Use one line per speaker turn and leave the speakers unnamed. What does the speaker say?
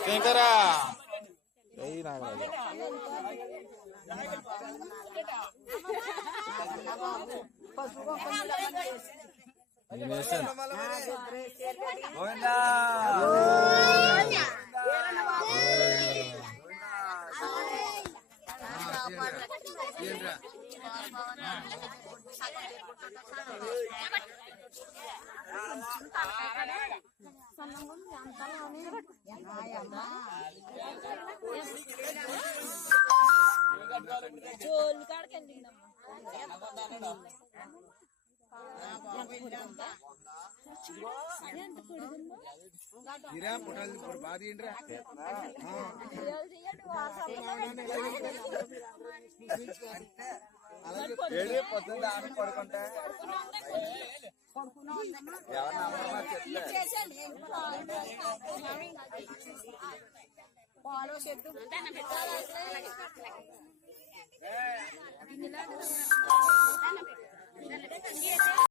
శంకరా. ఏయ్ నాగరాజు. నేనేసాను
జోలు కాడకెళ్ళిందమ్మా
ఇరా పుట్టాలి బాధ ఏంట్రా
ఏడి పొద్దున్న దాన్ని పడుకుంటే ఎవరిని అమ్మమ్మా
పాలో చెట్టు